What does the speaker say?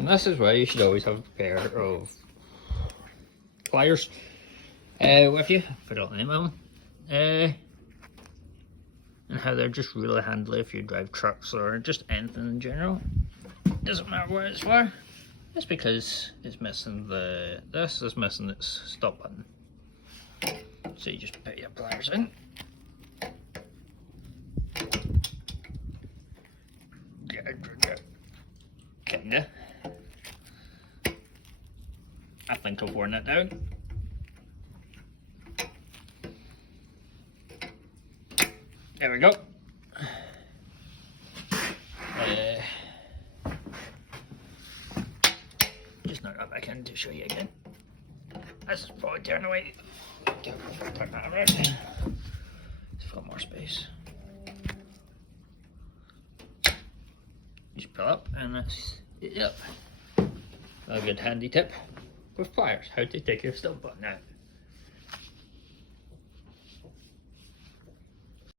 And this is why you should always have a pair of pliers with you. Put it on them. And how they're just really handy if you drive trucks or just anything in general. Doesn't matter what it's for. It's because it's missing this is missing its stop button. So you just put your pliers in. Kinda. I think I've worn it down. There we go. Just knock that back in to show you again. This is probably turn away. Turn that around. It's got more space. Just pull up and that's it up. A good handy tip with pliers, how to take your stop button out.